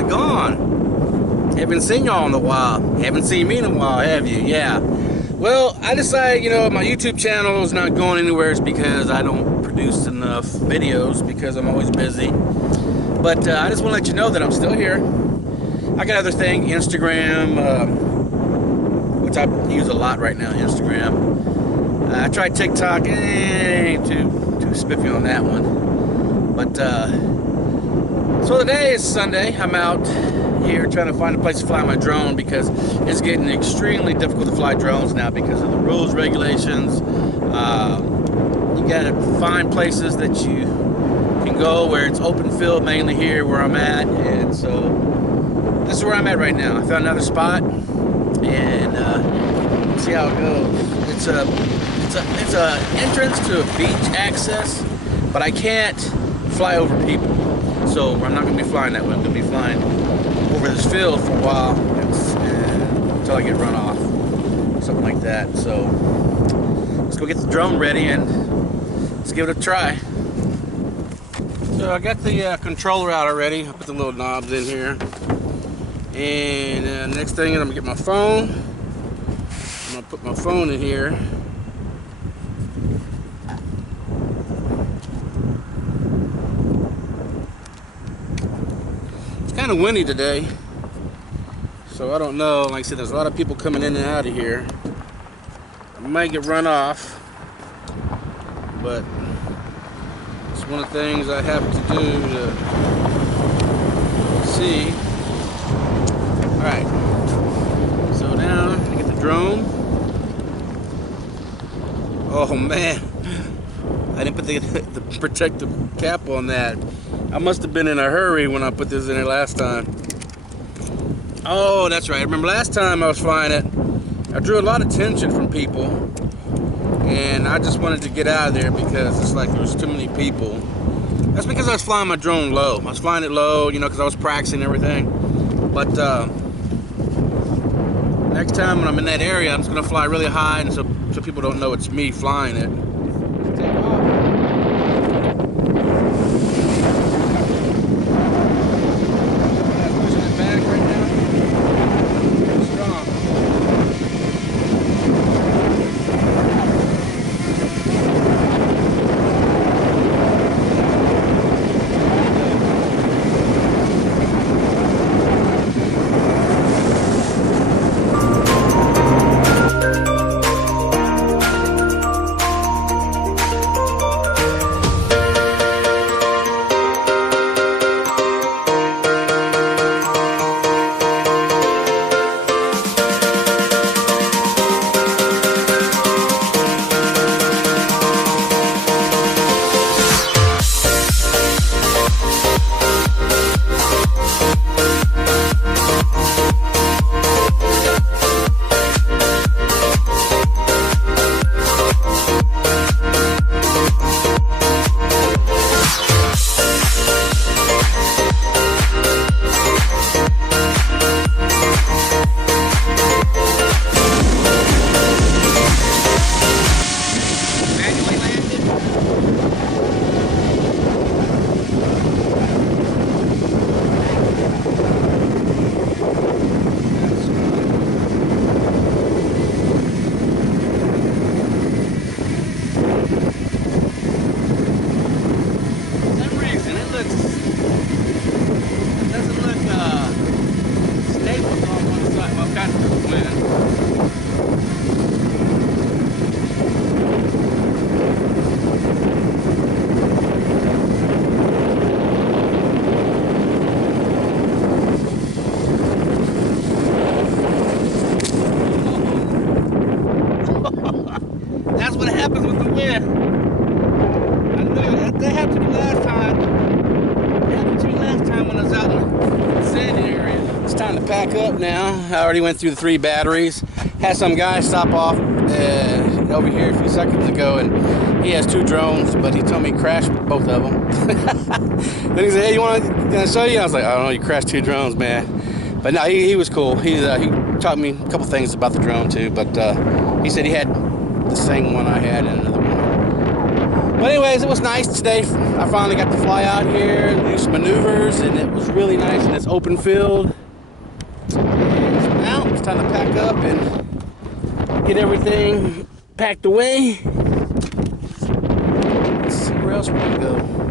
it going? Haven't seen y'all in a while. Haven't seen me in a while, have you? Yeah. Well, I decided, my YouTube channel is not going anywhere. It's because I don't produce enough videos because I'm always busy. But I just want to let you know that I'm still here. I got other things, Instagram, which I use a lot right now, Instagram. I tried TikTok, ain't too spiffy on that one. But, so today is Sunday. I'm out here trying to find a place to fly my drone because it's getting extremely difficult to fly drones now because of the rules, regulations. You gotta find places that you can go where it's open field, mainly here where I'm at, and so this is where I'm at right now. I found another spot, and see how it goes. It's a entrance to a beach access, but I can't fly over people, so I'm not going to be flying that way. I'm going to be flying over this field for a while until I get run off, something like that. So let's go get the drone ready and let's give it a try. So I got the controller out already. I put the little knobs in here. And next thing is I'm gonna get my phone. I'm gonna put my phone in here. It's kind of windy today, so I don't know. Like I said, there's a lot of people coming in and out of here. I might get run off, but it's one of the things I have to do to see. Alright, so now I get the drone. Oh man, I didn't put the protective cap on that. I must have been in a hurry when I put this in there last time. Oh, that's right. I remember last time I was flying it, I drew a lot of attention from people, and I just wanted to get out of there because it's like there was too many people. That's because I was flying my drone low. I was flying it low, because I was practicing everything. But next time when I'm in that area, I'm just gonna fly really high, and so people don't know it's me flying it. Take off. Pushing it back right now. Pretty strong. That's what happens with the wind. I knew it. That happened to me last time. It happened to me last time when I was out in the sandy area. It's time to pack up now. I already went through the 3 batteries. Had some guy stop off over here a few seconds ago, and he has 2 drones, but he told me he crashed both of them. Then he said, "Hey, can I show you?" I was like, "I don't know, you crashed 2 drones, man." But no, he was cool. He taught me a couple things about the drone too, but he said he had the same one I had and another one. But anyways, it was nice today. I finally got to fly out here and do some maneuvers, and it was really nice in this open field. And so now it's time to pack up and get everything packed away. Let's see where else we're gonna go.